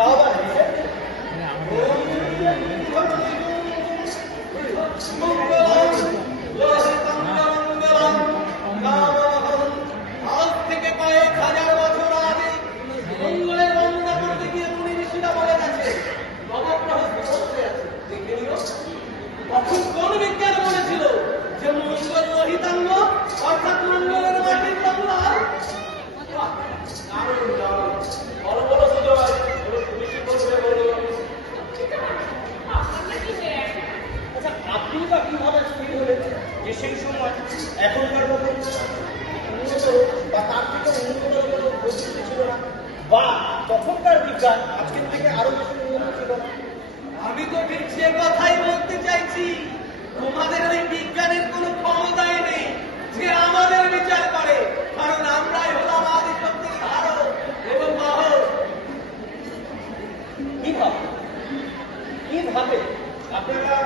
তাও আবার হেসে। আজ থেকে কয়েক হাজার বছর আগে মঙ্গলের বর্ণনা করতে গিয়ে মুনি ঋষিরা বলে গেছে নবগ্রহ বিপত্তি আছে দেখে নিও। তখন কোন বিজ্ঞান বলেছিল যে মঙ্গল রহিতাঙ্গ অর্থাৎ মঙ্গলের মাটির নমুনা? বড় বড় সুযোগ আচ্ছা, আপনি বা কিভাবে স্থির হলেন যে সেই সময় এখনকার মতো উন্নত বা তার থেকে উন্নত কোনো প্রযুক্তি ছিল না, বা তখনকার বিজ্ঞান আজকের থেকে আরো বেশি উন্নত ছিল না? আমি তো ঠিক সে কথাই বলতে চাইছি। তোমাদের ওই বিজ্ঞানের কোনো ক্ষমতাই নেই যে আমাদের বিচার করে, কারণ আমরাই হলাম আদি শক্তির ধারক এবং বাহক। কিভাবে আপনারা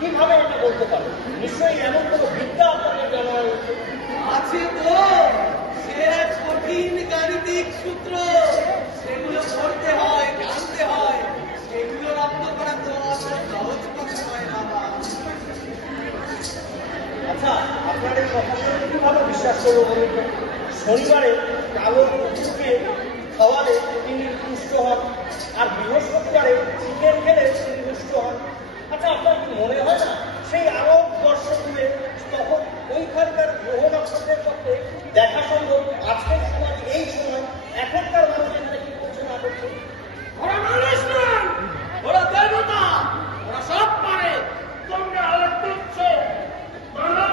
কিভাবে এটা বলতে পারেন? নিশ্চয়ই এমন কোনো বিদ্যা আপনাদের জানা আছে তো, সে এক কঠিন গাণিতিক সূত্র, সেগুলো পড়তে হয়, জানতে হয়, সেগুলো রপ্ত করা তো সহজ কথা নয় বাবা। আচ্ছা, আপনার এই কথাগুলো কিভাবে বিশ্বাস করবো বলুন তো? শনিবারে কালো কুকুরকে খাওয়ালে তিনি পুষ্ট হন, আর বৃহস্পতিবারে চিকেন খেলে তিনি পুষ্ট হন। আচ্ছা, আপনার কি মনে হয় না সেই আরব বর্ষ জুড়ে তখন ওইখানকার গ্রহ নক্ষত্রের পক্ষে দেখা সম্ভব? আজকের সময় এই সময় এখনকার মানুষ এখানে কি করছে না করছে? ওরা মানুষ নয়, ওরা দেবতা, ওরা সব পারে। তোমরা হলে তুচ্ছ মানব,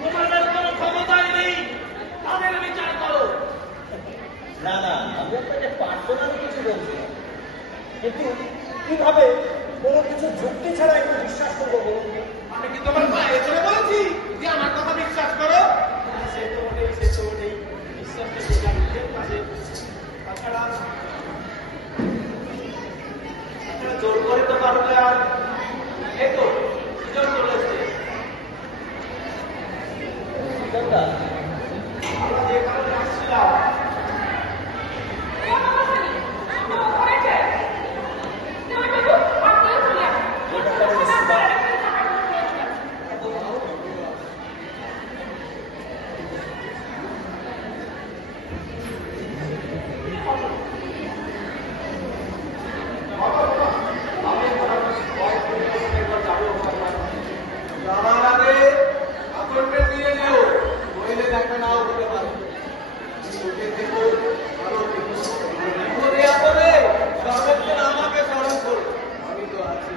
তোমাদের কোনো ক্ষমতাই নেই, তাদের বিচার করো। না না, আমি আপনাকে পার্সোনালি কিছু বলছি না, কিন্তু কিভাবে কোনো কিছু যুক্তি ছাড়া একটু বিশ্বাস করবো বলুন? আমি কি তোমার পায়ে ধরে বলছি যে আমার কথা বিশ্বাস করো? সে তো ওটাই, সে তো ওটাই, বিশ্বাসটা যে জানতে পারে। তাছাড়া জোর করে তো পারবে আর এই তো সুযোগ চলে এসছে। আমরা যে কারণে আসছিলাম যাওয়ার আগে আপনকে দিয়ে যেও, নইলে দেখা নাও হতে পারে। ওকে দেখো, আরো বিপদে আপদে সর্বক্ষণ আমাকে স্মরণ করো, আমি তো আছি।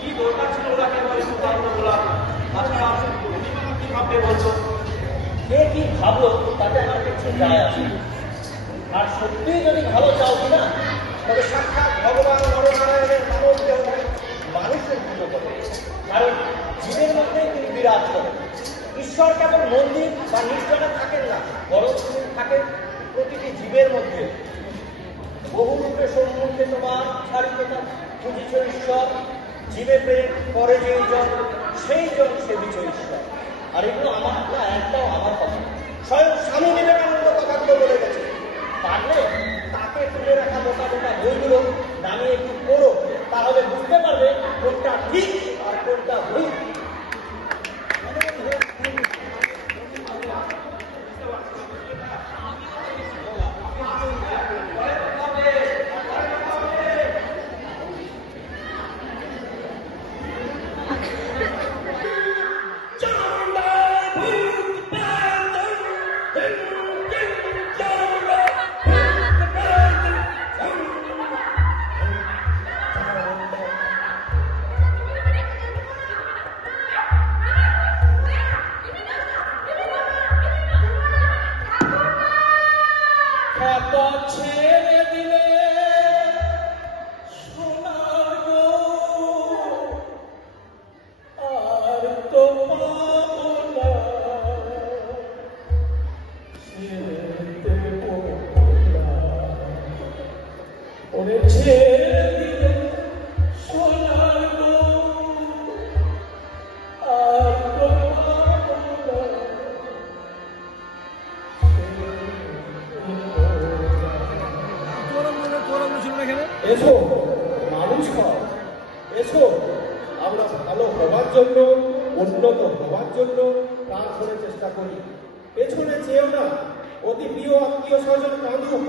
কি দরকার ছিল ওনাকে বলা? তাছাড়া কি ভাববে বলছো? কে কি ভাবলো তাতে আমার কিছু যায় আসে না। আর সত্যিই যদি ভালো চাও কিনা, তবে সাক্ষাৎ ভগবান নরনারায়ণের মানব দেহ মানুষের পুজো করে, কারণ জীবের মধ্যেই তিনি বিরাজ করেন। ঈশ্বর কেবল মন্দির বা নির্জনে থাকেন না, বরং তিনি থাকেন প্রতিটি জীবের মধ্যে। বহু রূপে সম্মুখে তোমার চারিকতা খুঁজিছ ঈশ্বর, জীবে প্রেম করে যেই জন, সেই জন সেবিছ ঈশ্বর। আর এগুলো আমার না, একটাও আমার কথা, স্বয়ং স্বামী বিবেকানন্দ কথাগুলো বলে গেছে। পারলে তাকে তুলে রাখা মোটা মোটা বইগুলো নামিয়ে একটু পড়ো, তাহলে বুঝতে পারবে কোনটা ঠিক আর কোনটা ভুল। ছেড়ে দিলে সোনার গো, আর তো পাবো না ছেড়ে দেবো না। ওরে ছেড়ে দিলে সোনার গো, আর তো পাবো না এসো মানুষ হও, এসো আমরা ভালো হবার জন্য, উন্নত হবার জন্য প্রাণ করে চেষ্টা করি। পেছনে চেয়েও না, অতি প্রিয় আত্মীয় স্বজন কাঁদুক,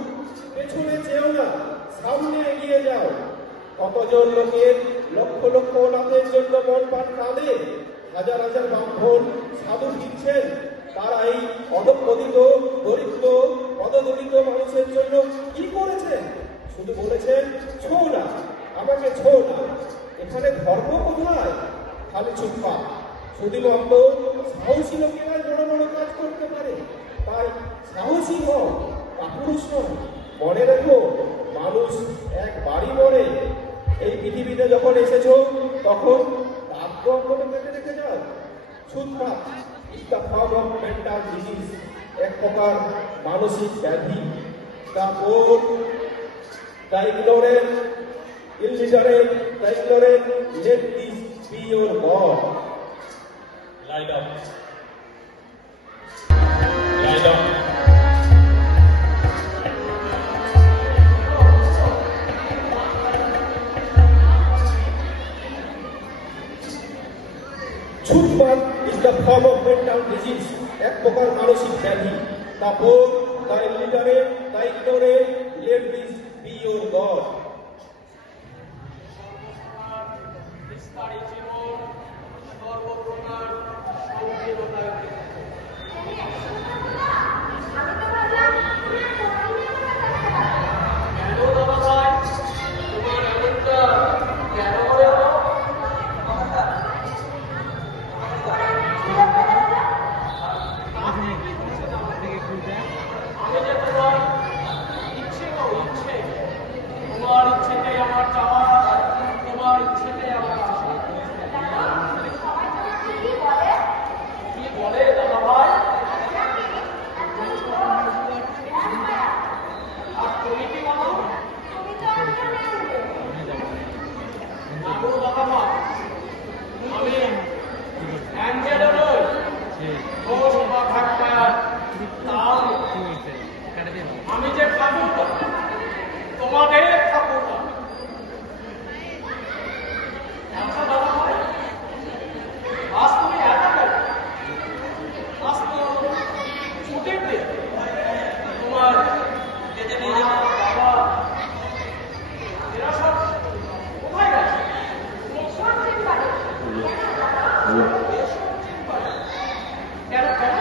পেছনে চেয়েও না, সামনে এগিয়ে যাও। কতজন লোকের লক্ষ লক্ষ অনাথের জন্য মন প্রাণ কাঁদে, হাজার হাজার ব্রাহ্মণ সাধু ফিরছেন, তারা এই অধঃপতিত দরিদ্র পদদলিত মানুষের জন্য কি করেছেন? শুধু বলেছেন ছো না, আমাকে ছো না। এখানে ধর্ম কোথায়? খালি চুপ্পা। শুধুমাত্র সাহসী লোকেরাই বড় বড় কাজ করতে পারে, তাই সাহসী হও, কাপুরুষ নয়। মনে রেখো, মানুষ একবারই মরে। এই পৃথিবীতে যখন এসেছো তখন তারপর করে পেটে রেখে যাও। চুপ্পা is the form of mental disease, এক প্রকার মানসিক ব্যাধি। তারপর the ignorant, illiterate, the ignorant, let this be your God. Lie down. Lie down. Chutpat is the form of mental disease, এক প্রকার মানসিক ব্যাধি। তারপর the illiterate, the ignorant, let this be your God. বিস্তারিত জীবন সর্বপ্রকার সংকীর্ণতায় কেন দাদা ভাই তোমার এমনটা কেন করে হলো? আমি যে তোমার ইচ্ছে গো ইচ্ছে, তোমার ইচ্ছেতেই আমার চাওয়া, তোমার ইচ্ছেতেই আমার আসা। কি বলে দাদা ভাই? আর তুমি কি বলো? না গো দাদা ভাই, আমি অ্যাঞ্জেলো নই, দোষ বা ভাগ পায়ার তাও নই। আমি যে ঠাকুর, তোমাদের ঠাকুর। আচ্ছা দাদা ভাই, আজ তুমি একা কেন? আজ তো ছুটির দিন। তোমার যেতে নিয়ে যাওয়া বাবা এরা সব কোথায় গেছে? কেন কেন?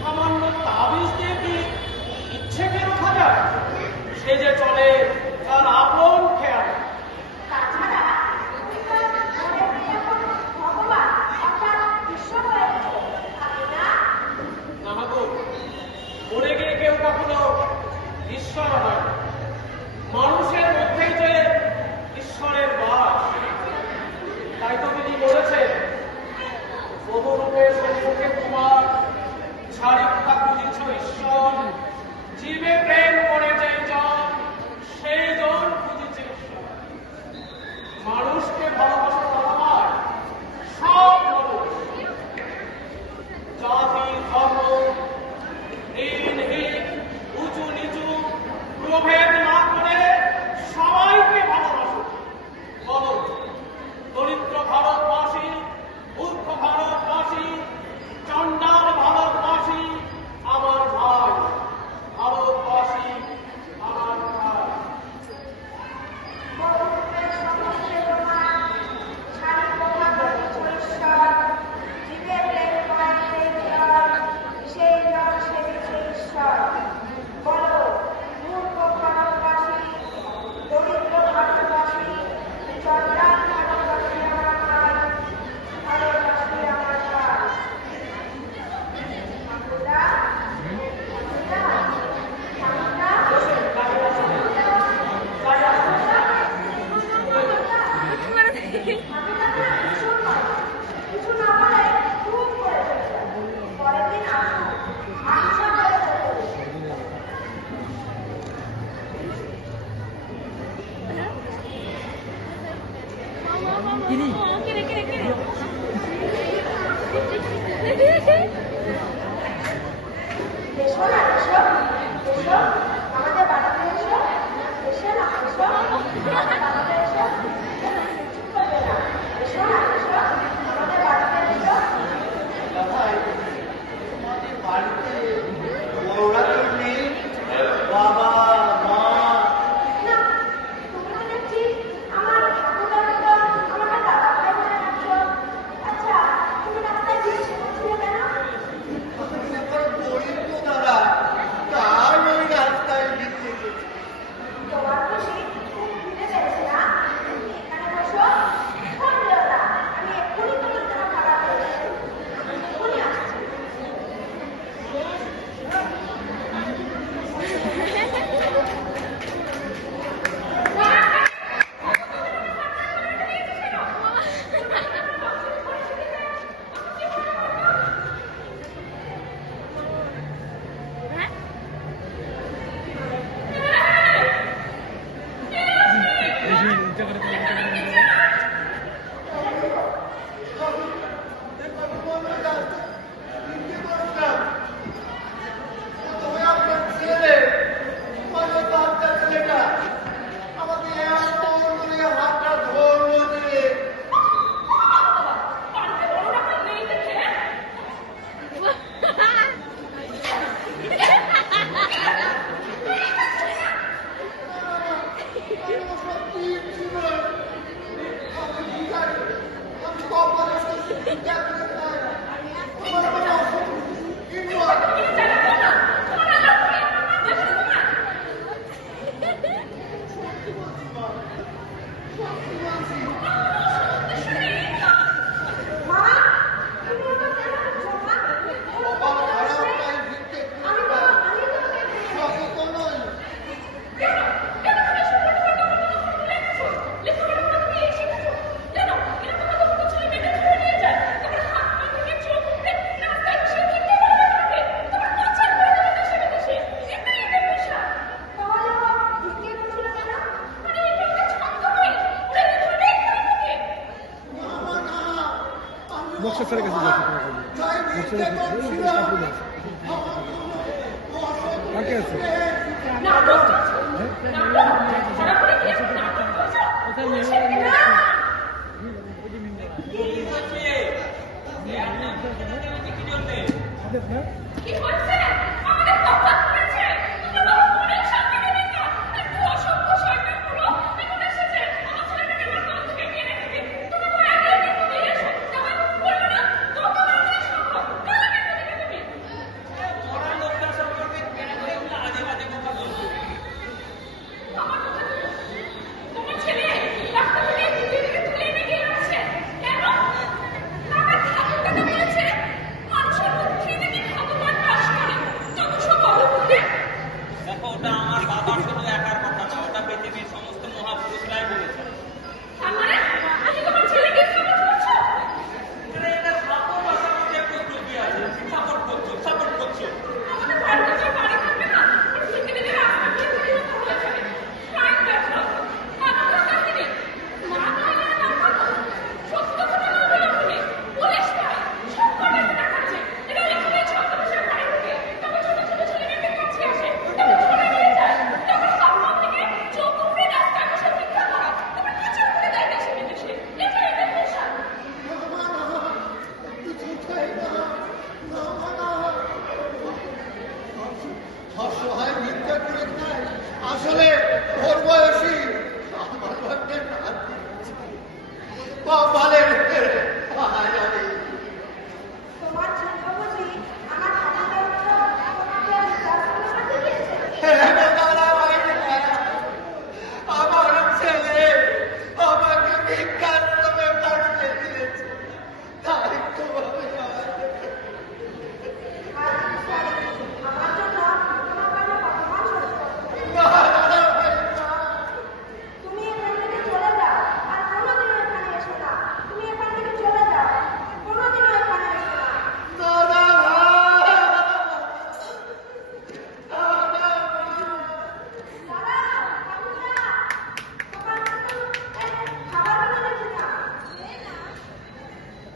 সামান্য তাবিজ দিয়ে কি ইচ্ছেকে রোখা যায়? সে যে চলে তার আপন খেয়াল। না গো, মরে গিয়ে কেউ কখনো ঈশ্বর হয় না। মানুষের মধ্যেই যে ঈশ্বরের বাস। তাই তো তিনি বলেছেন, বহুরূপের সম্মুখে তোমার ছাড়িক্ষা খুঁজিছ ঈশ্বর, জীবে প্রেম করে যেই জন, সেই জন খুঁজিছে ঈশ্বর। মানুষকে ভালোবাসা হয় সব মানুষ, জাতি ধর্ম ঋণহীন উঁচু নিচু প্রভেদ না করে সবাইকে ভালোবাসো। বলো, দরিদ্র ভারতবাসী, মূর্খ ভারতবাসী, চণ্ডাল ভারতবাসী আমার ভাই, তোমাদের বাড়িতে ওরা তো নেই, বাবা মা। গরিব তো তারা, তার ওই রাস্তায় ভিক্ষে করছে। বক্সা ছেড়ে গেছে কাকে আছে কি হচ্ছে আমাদের কপাল পড়েছে তোমরা মনে শান্তি দেবে না একটু অসভ্য শয়তান পুরো এখন এসেছে আমার ছেলেটাকে আমার কাছ থেকে নিয়ে রেখেছে তোমরা তো একই দিন দিয়ে এসো জামাই বলবে না কত রাতে সম্ভব কালা কেটে দেবে তুমি মরা লোকটা সম্পর্কে কেন এগুলো আজে বাজে কথা বলছো? আমার কথা তোমার ছেলে রাস্তা থেকে দিদিকে তুলে নিয়ে গিয়ে আসছে কেন আমার ঠাকুরটাকে বলেছে মানুষের বুদ্ধি থেকে ভগবান বাস করে যত সব অববুদ্ধি দেখো, ওটা আমার বাবার শুধু একার কথা না, ওটা পৃথিবীর সমস্ত মহাপুরুষরাই বলেছে। তার মানে আমি তোমার ছেলেকে সাপোর্ট করছো এটা সাপোর্ট বাসার মধ্যে একটু ত্রুটি আছে। সাপোর্ট করছো। আমাদের বাড়িতে যে বাড়ি থাকবে না আর সেখানে রাস্তা দিয়ে পরিবর্তন হয়ে যাবে প্রায় দেখো আমার কাহিনী মা তাহলে না করো সত্য কথা না বলে তুমি পুলিশ পাই সব কটা দেখাচ্ছে এটা এখানে ছোট বসে বাড়ি থেকে তবে ছোট ছোট ছেলেমেয়েদের কাছে আসে তবে ছোট হয়ে যায় তবে সামনে থেকে চোখ উপরে রাস্তায় বসে ভিক্ষা করা তবে কাছে করে দেয় দেশে বিদেশে এটা এদের পেশা অসহায় ভিক্ষা করে খায়। আসলে ওর বয়সী আমার ভাগ্যে কপালের তোমার ছোট বুঝি আমার ঠাকুরটা তোমাকে রাস্তা দিয়েছে আমার ছেলে আমাকে ভিক্ষাশ্রমে পড়তে দিয়েছে, তাই তো আমি আর আমার জন্য তোমার কাছে কতমান ছোট না, না, না, ভাই, না।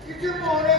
কিছু মনে